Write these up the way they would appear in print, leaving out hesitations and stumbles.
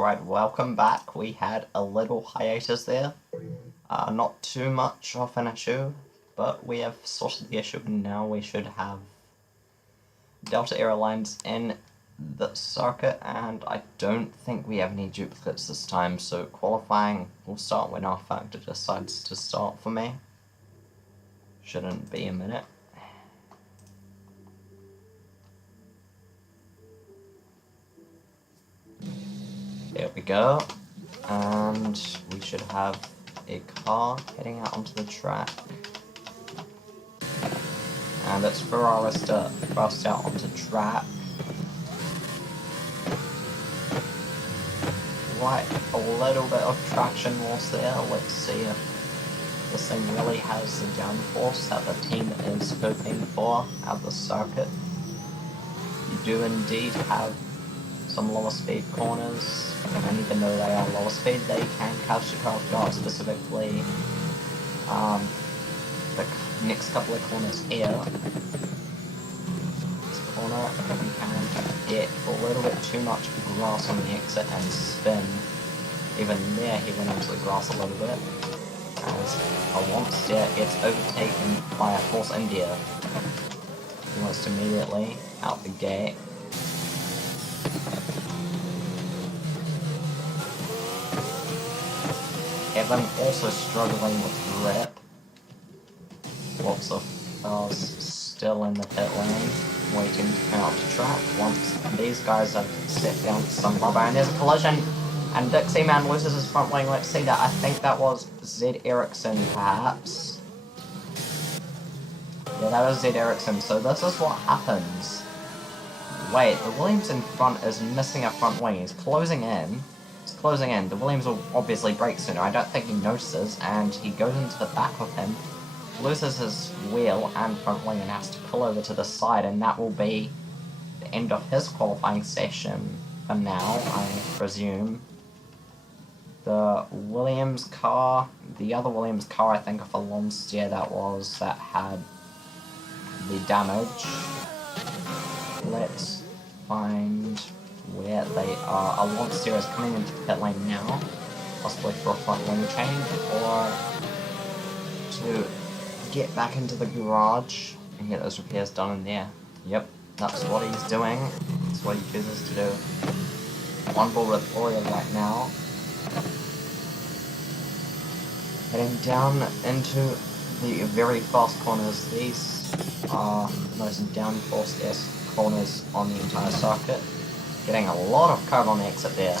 Alright, welcome back. We had a little hiatus there. Not too much of an issue, but we have sorted the issue and now we should have Delta Airlines in the circuit, and I don't think we have any duplicates this time, so qualifying will start when our factor decides to start for me. Shouldn't be a minute. There we go, and we should have a car heading out onto the track, and it's Ferraris to bust out onto track. Right, a little bit of traction loss there. Let's see if this thing really has the downforce that the team is hoping for at the circuit. You do indeed have some lower speed corners, and even though they are lower speed, they can catch the car off guard, specifically the next couple of corners here. This corner, you can get a little bit too much grass on the exit and spin. Even there, he went into the grass a little bit, as once there gets overtaken by a Force India, almost immediately out the gate. Kevin also struggling with grip. Lots of cars still in the pit lane, waiting to come out to track. Once these guys have stepped down to some rubber, and there's a collision, and Dixie Man loses his front wing. Let's see that. I think that was Zed Eriksson, perhaps. Yeah, that was Zed Eriksson. So this is what happens. Wait, the Williams in front is missing a front wing. He's closing in. Closing in. The Williams will obviously brake sooner. I don't think he notices, and he goes into the back of him, loses his wheel and front wing, and has to pull over to the side, and that will be the end of his qualifying session for now, I presume. The Williams car, the other Williams car, I think of Alonso, that was, that had the damage. Let's find where they are. Alonso is coming into the pit lane now, possibly for a front wing change, or to get back into the garage and get those repairs done in there. Yep, that's what he's doing. That's what he chooses to do. On board with Oria right now. Heading down into the very fast corners. These are the most downforce corners on the entire circuit. Getting a lot of curve on the exit there.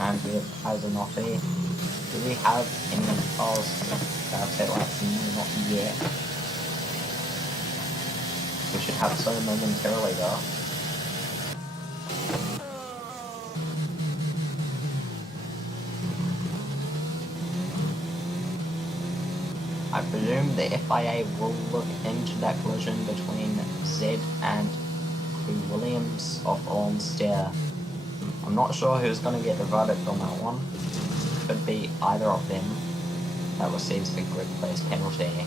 And we have Kazanotti. Do we have any of the cars that have set lights? No, not yet. We should have so momentarily though. I presume the FIA will look into that collision between Zed and the Williams of Alonso. I'm not sure who's going to get the verdict on that one. Could be either of them that receives the grid place penalty.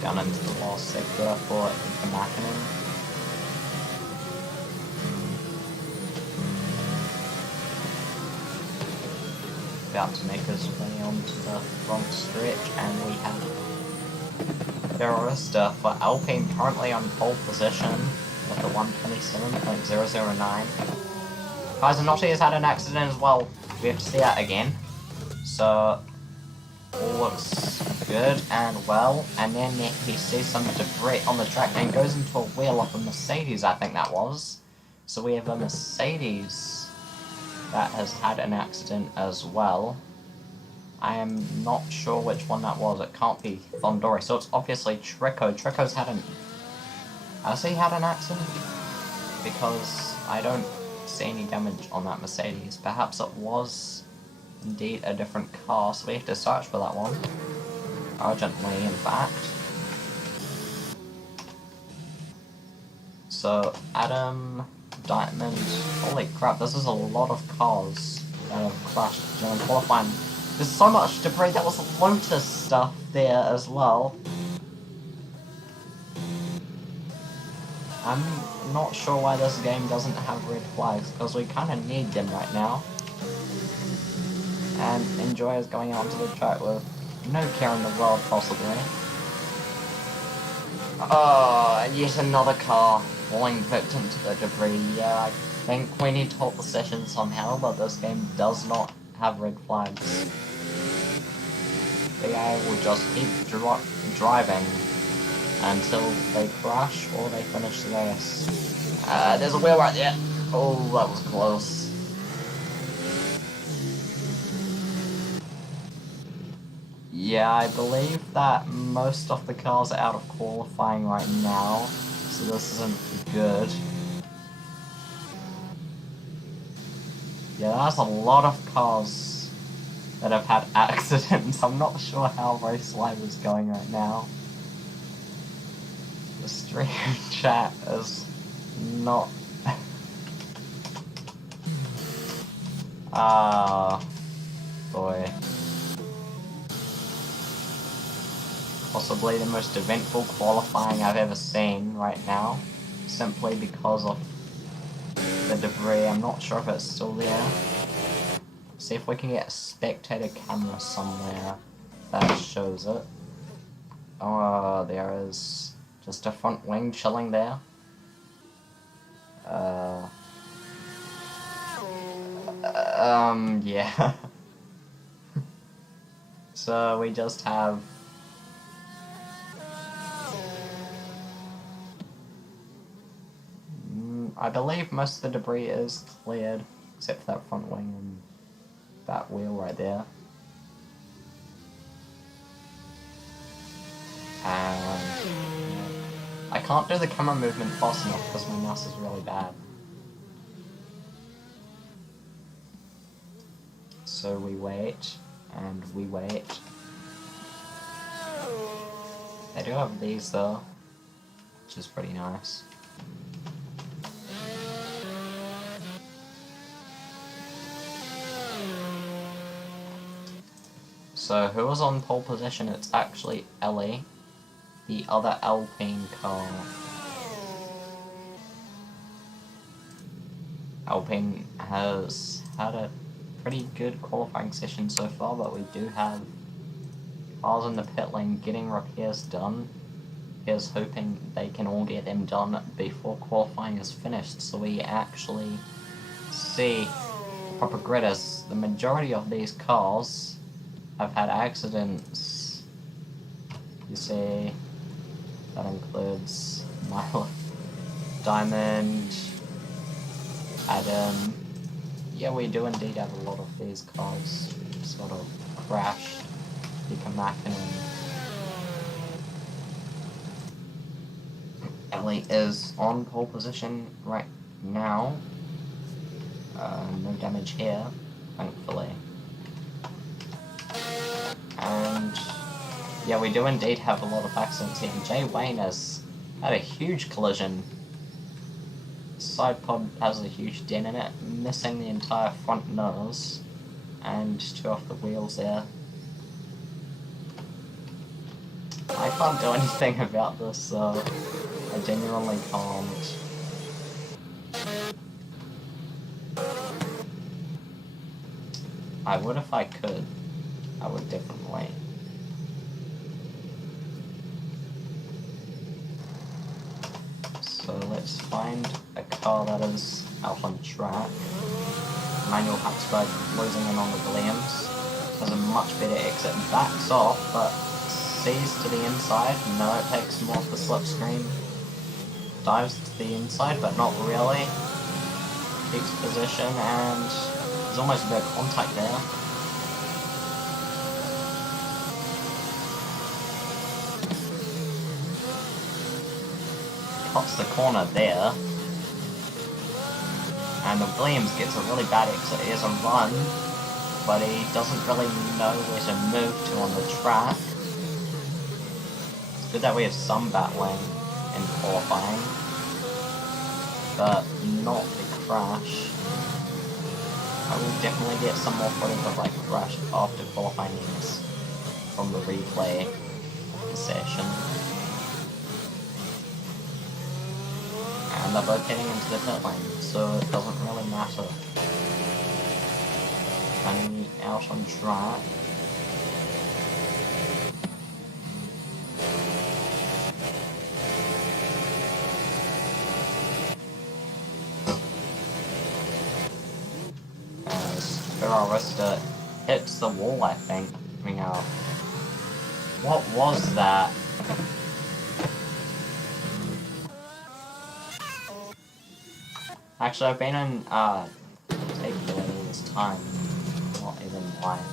Down into the last sector for Makinen. About to make his way onto the front stretch, and we have Ferrarista for Alpine currently on pole position with a 127.009. Kazanotti has had an accident as well. We have to see that again. So all looks good and well, and then he sees some debris on the track and goes into a wheel of a Mercedes, I think that was. So we have a Mercedes that has had an accident as well. I am not sure which one that was. It can't be Thondori, so it's obviously Trico. Trico's had an... Has he had an accident? Because I don't see any damage on that Mercedes. Perhaps it was indeed a different car, so we have to search for that one. Urgently, in fact. So, Adam, Diamond, holy crap, this is a lot of cars that have crashed during qualifying. There's so much debris. There was Lotus stuff there as well. I'm not sure why this game doesn't have red flags, because we kind of need them right now. And Enjoy is going onto the track with no care in the world, possibly. Oh, and yet another car falling victim to the debris. Yeah, I think we need to halt the session somehow, but this game does not have red flags. The AI will just keep driving until they crash or they finish the race. There's a wheel right there. Oh, that was close. Yeah, I believe that most of the cars are out of qualifying right now, so this isn't good. Yeah, that's a lot of cars that have had accidents. I'm not sure how race live is going right now. The stream chat is not... boy. Possibly the most eventful qualifying I've ever seen right now, simply because of the debris. I'm not sure if it's still there. See if we can get a spectator camera somewhere that shows it. Oh, there is just a front wing chilling there. Yeah. So we just have... I believe most of the debris is cleared, except for that front wing and that wheel right there. And I can't do the camera movement fast enough because my mouse is really bad. So we wait, and we wait. They do have these though, which is pretty nice. So who was on pole position? It's actually Ellie, the other Alpine car. Alpine has had a pretty good qualifying session so far, but we do have cars in the pit lane getting repairs done. Here's hoping they can all get them done before qualifying is finished, so we actually see the proper grid as the majority of these cars have had accidents. You see, that includes Milo, Diamond, Adam. Yeah, we do indeed have a lot of these cars sort of crashed. Mackin. Ellie is on pole position right now. No damage here, thankfully. And yeah, we do indeed have a lot of accidents here. And Jay Wayne has had a huge collision. Side pod has a huge dent in it, missing the entire front nose and 2 off the wheels there. I can't do anything about this, so I genuinely can't. I would if I could. I would definitely. So let's find a car that is out on track. Manuel Habsburg losing in on the Williams. Has a much better exit, backs off, but sees to the inside. No, it takes him off the slipstream. Dives to the inside, but not really. Keeps position, and there's almost a bit of contact there. Cuts the corner there. And the Williams gets a really bad exit. He has a run, but he doesn't really know where to move to on the track. It's good that we have some battling in qualifying. but not the crash. I will definitely get some more footage of like crash after qualifying this from the replay session. And they're both getting into the pit lane, so it doesn't really matter. Running out on track. Arista hits the wall, I think. What was that? Actually, I've been in takeaway all this time. Not even lying.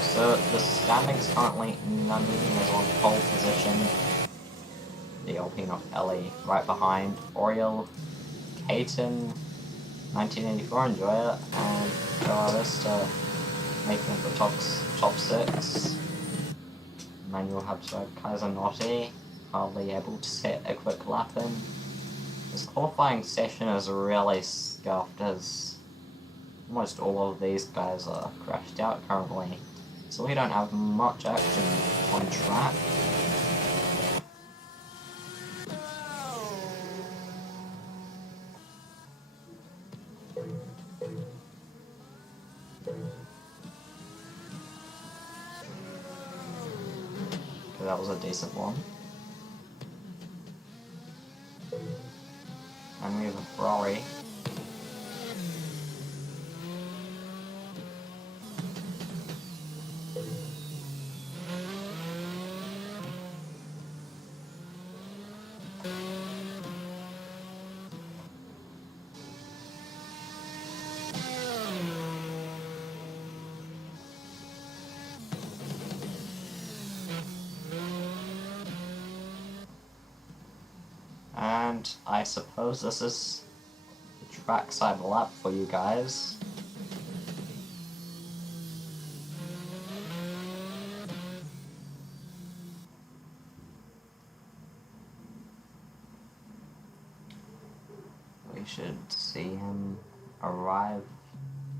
So the standings currently, Nandini is on pole position. The Alpine of Ellie right behind. Oriel, Caton, 1984, enjoy it, and Arista making it the top 6. Manuel Habsburg, Kaiser Notti, hardly able to set a quick lap in. This qualifying session is really scuffed as almost all of these guys are crashed out currently, so we don't have much action on track. That was a decent one. And we have a Ferrari. And I suppose this is the trackside lap for you guys. We should see him arrive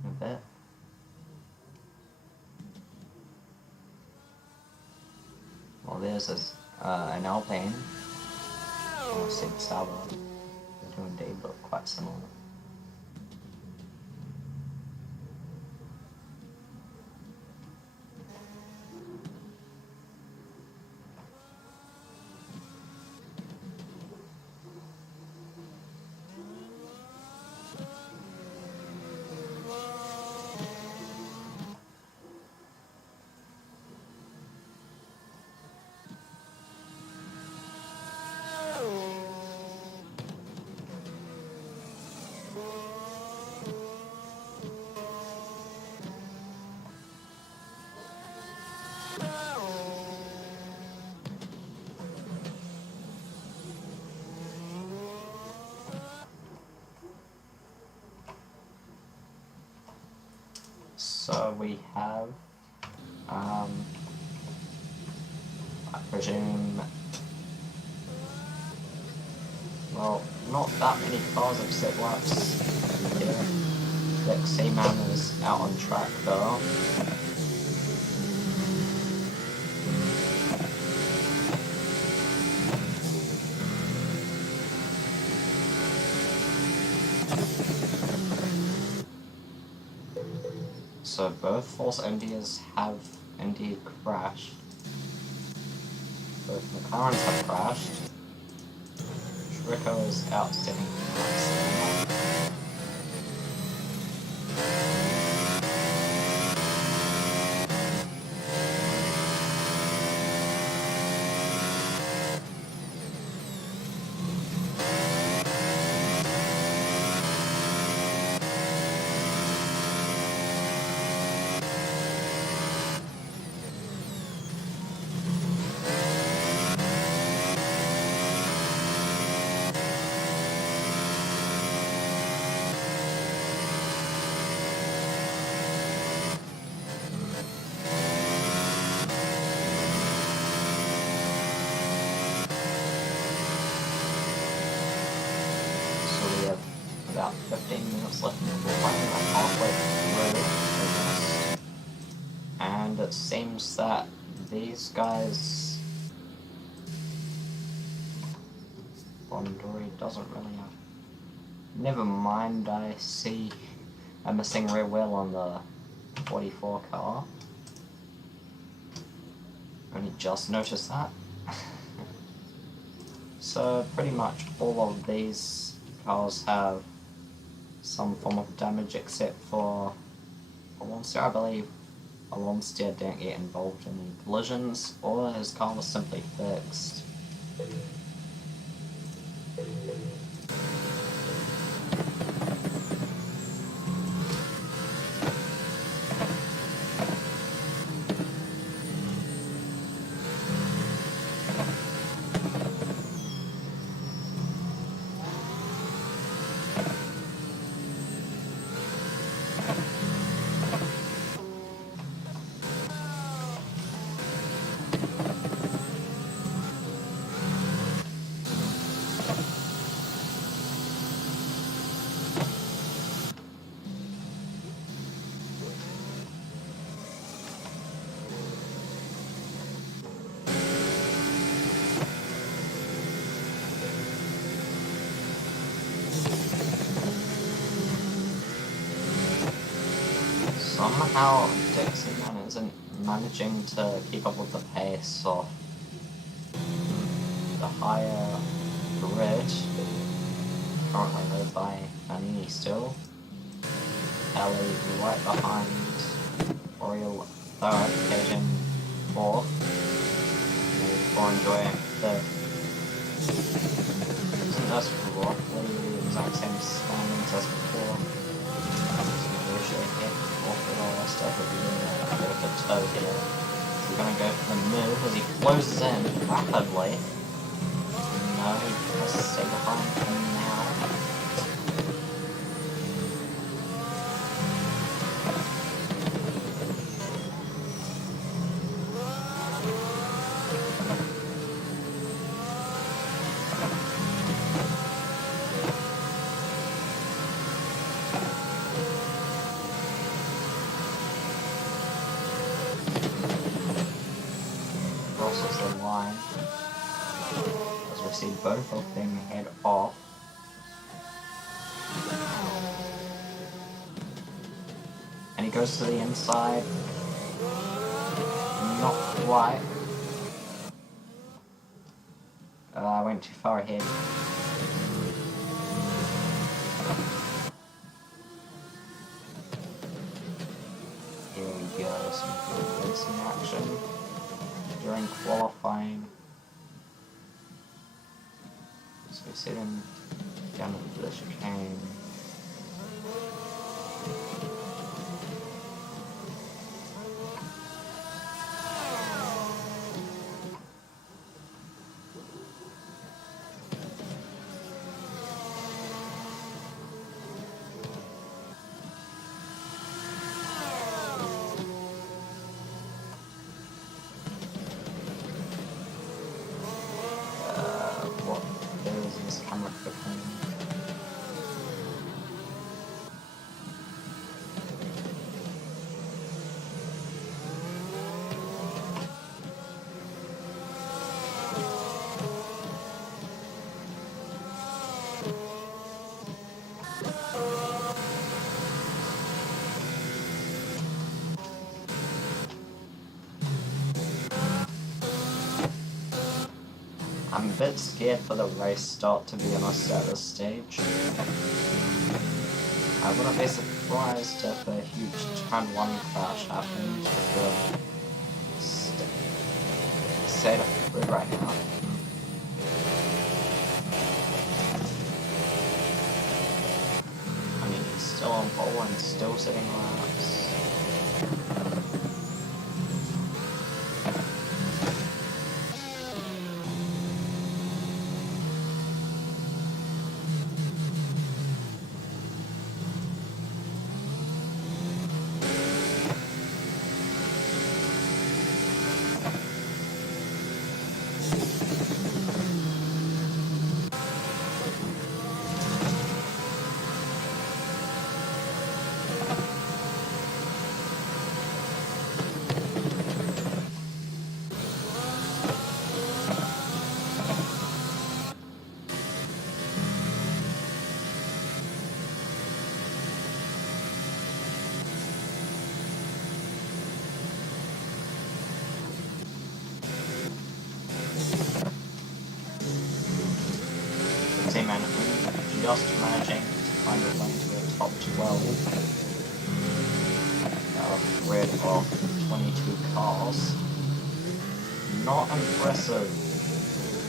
in a bit. Well, there's an Alpine. Same Saba. They do indeed look quite similar. So we have, I presume, well, not that many cars have set laps here. Lex Seaman is out on track though. So both Force Indias have indeed crashed. Both McLarens have crashed. Rico is out sitting laps. about 15 minutes left in the qualifying. I'm halfway through, and it seems that these guys, Bondori doesn't really have. Never mind, I see a missing rear wheel on the 44 car. Only just noticed that. So pretty much all of these cars have some form of damage except for Alonso. I believe Alonso didn't get involved in any collisions, or his car was simply fixed. Somehow Dixon isn't managing to keep up with the pace of the higher grid, currently led by Vanini still. Ellie right behind, Oriel third, Cajun fourth, or enjoying fifth. Isn't this roughly the exact same standings as before? A toe here. We're gonna go for the move as he closes in rapidly. No, he has to stay behind him now. Crosses the line as we see both of them head off. And he goes to the inside. Not quite. I went too far ahead. Here we go, some good racing action during qualifying. So we see them down into the chicane. I'm a bit scared for the race start, to be honest, at this stage. I wouldn't be surprised if a huge turn 1 crash happened with the state of the grid right now. I mean, he's still on pole and still sitting laps. top 12 out of a grid of 22 cars. Not impressive.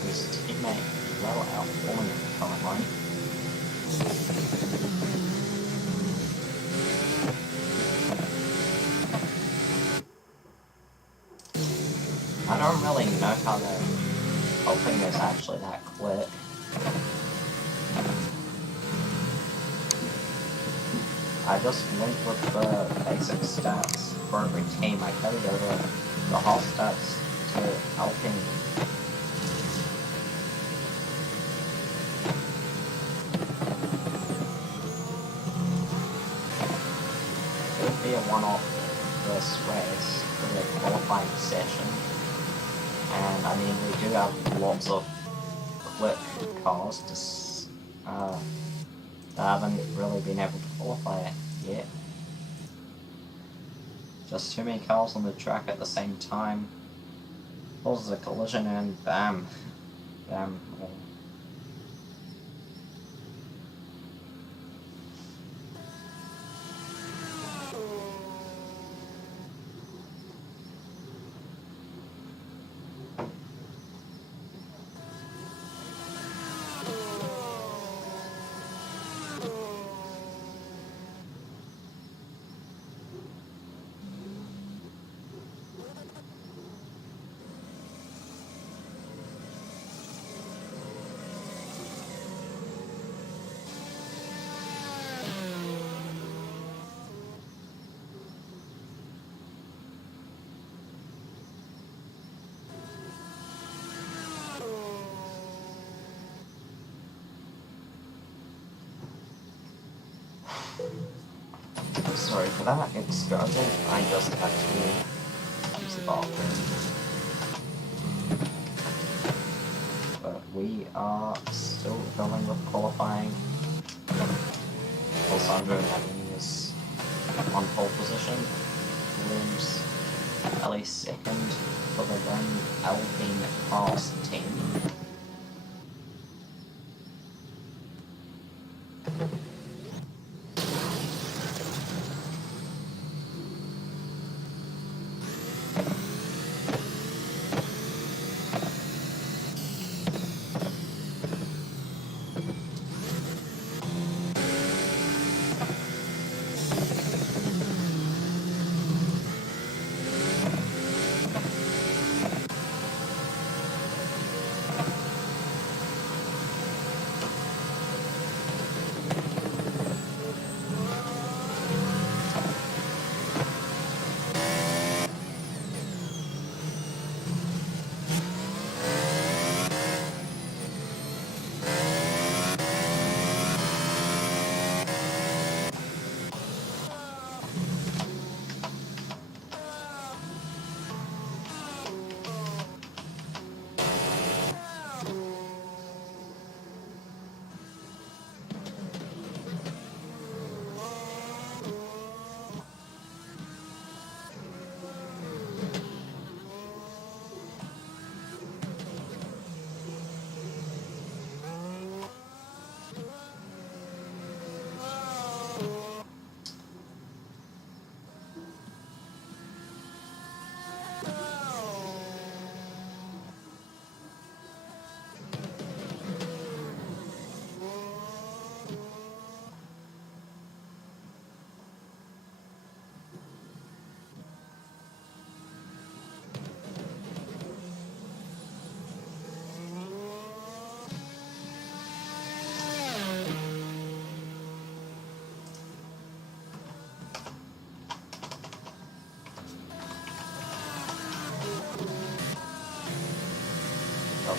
His teammate well outperforming him currently. I don't really know how the opening is actually that quick. I just went with the basic stats for every team. I carried over the whole stats to Alpine. It would be a one-off this race for the qualifying session. And I mean, we do have lots of quick cars that haven't really been able to qualify yet. Just too many cars on the track at the same time. Causes a collision and bam. Bam. Sorry for that, it's garbled. I just had to use the bathroom. But we are still going with qualifying. Alessandro Navini is on pole position. Williams, Ellie second for the then Alpine Cars team.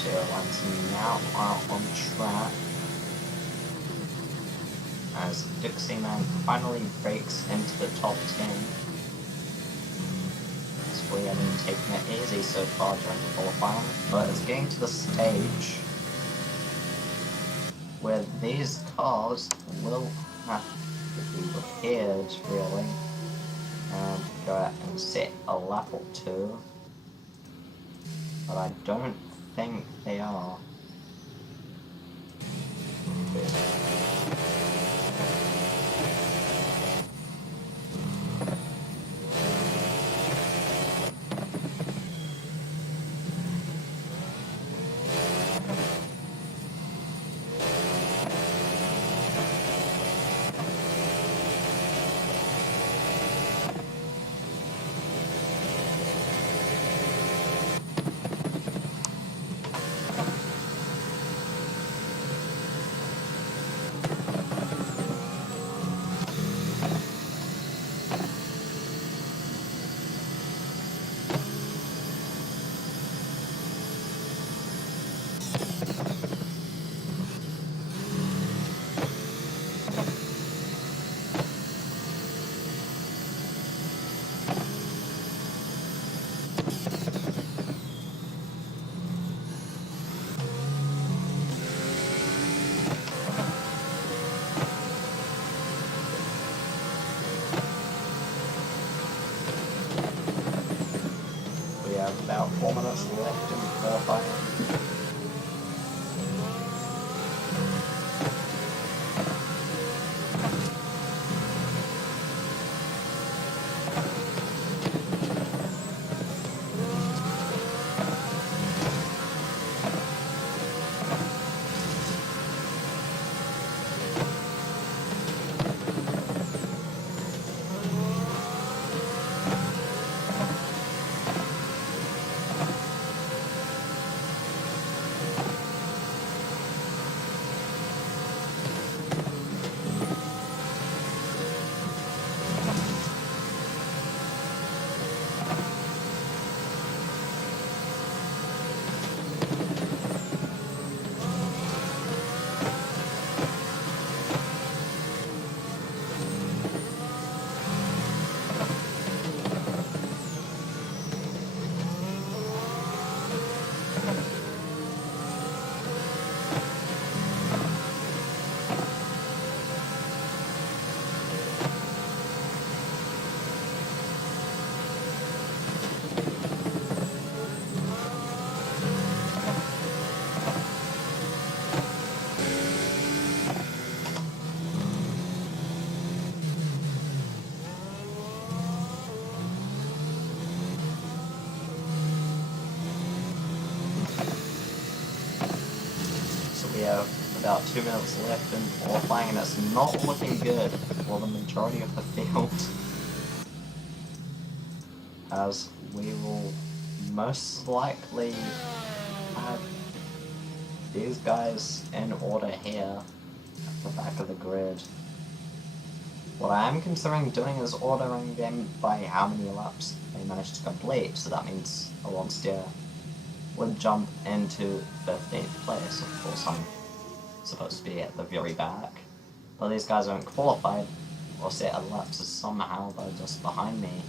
Airlines now are on track as Dixieman finally breaks into the top 10. So we haven't taken it easy so far during the qualifying, but it's getting to the stage where these cars will have to be repaired really and go out and set a lap or two, but I don't think they are. minutes left in qualifying. We have about 2 minutes left in qualifying, and it's not looking good for the majority of the field, as we will most likely have these guys in order here at the back of the grid. What I am considering doing is ordering them by how many laps they manage to complete, so that means Alonso would jump into 15th place. Of course, I'm supposed to be at the very back, but these guys aren't qualified or set a lap, so somehow they're just behind me.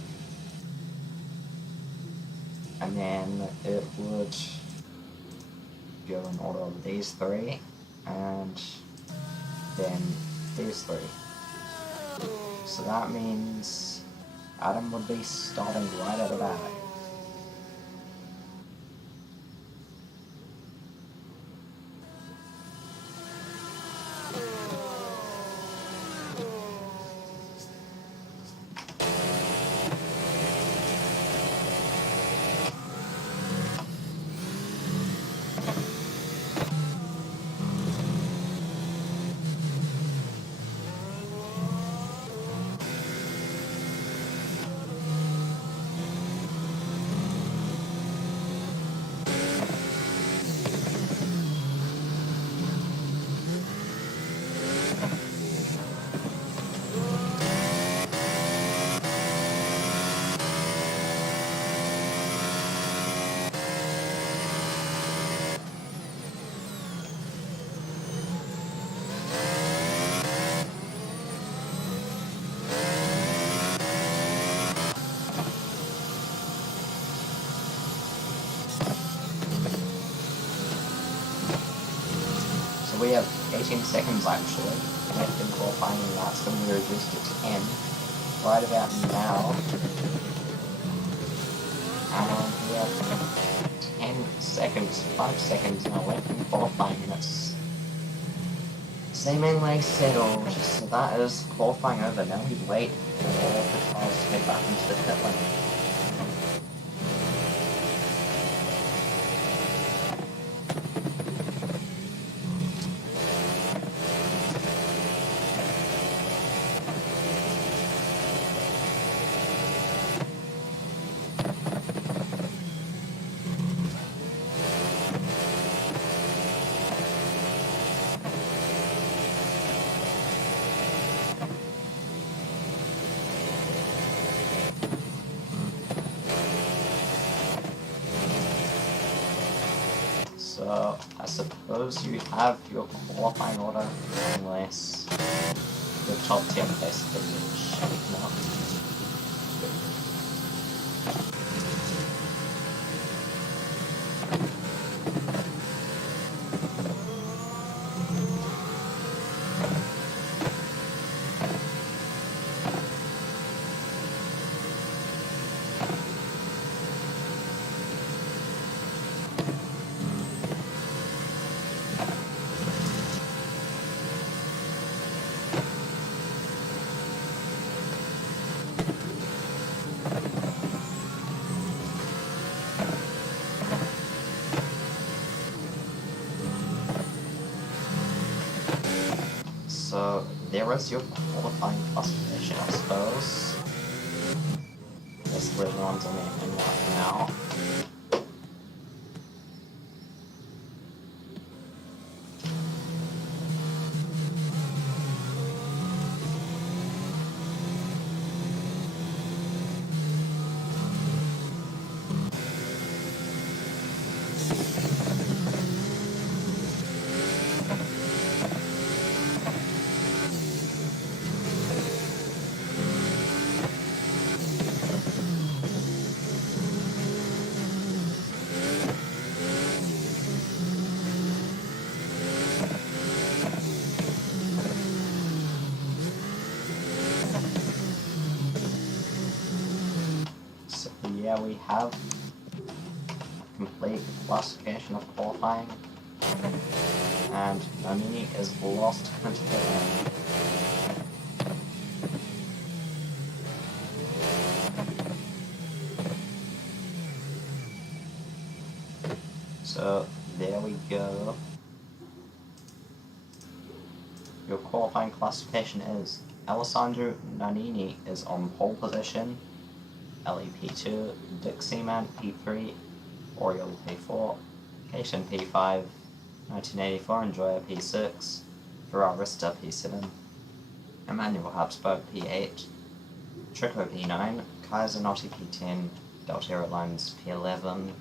And then it would go in order of these three, and then these three. So that means Adam would be starting right at the back. So we have 18 seconds actually left in qualifying, and that's going to be reduced to 10 right about now. And we have 10 seconds, 5 seconds now left in qualifying, and it's seemingly settled. So that is qualifying over. Now we wait for the cars to get back into the pit lane. So I suppose you have your qualifying order unless the top 10 basically is shaken up. there is your qualifying classification, I suppose. Basically, everyone's on the end right now. So yeah, we have a complete classification of qualifying, and Nannini is lost into the lane. So there we go. Your qualifying classification is Alessandro Nannini is on pole position, Ellie P2, Dick Seaman P3, Oriole P4, Cation P5, 1984 Enjoyer P6, Ferrarista P7, Emmanuel Habsburg P8, Trico P9, Kaiser Notti P10, Delta Airlines P11,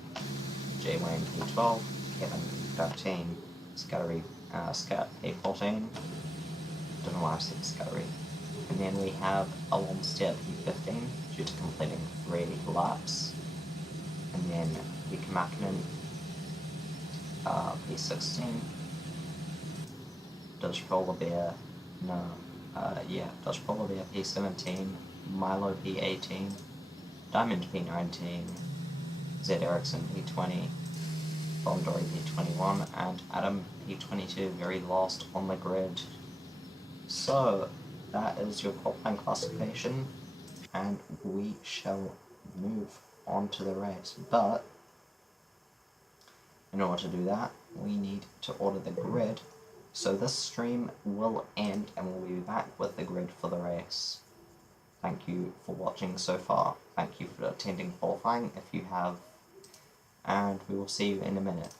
J Wayne P12, Kevin P13, Scuttery Scat P14, don't know why I said Scuttery. And then we have a Longsteer P15 due to completing 3 laps. And then Vic Makinen P16, Dutch Polar Bear, Dutch Polar Bear P17, Milo P18, Diamond P19, Zed Ericsson P20, Bondori P21, and Adam P22, very last on the grid. So, that is your qualifying classification, and we shall move on to the race. But, in order to do that, we need to order the grid. So this stream will end, and we'll be back with the grid for the race. Thank you for watching so far. Thank you for attending qualifying if you have, and we will see you in a minute.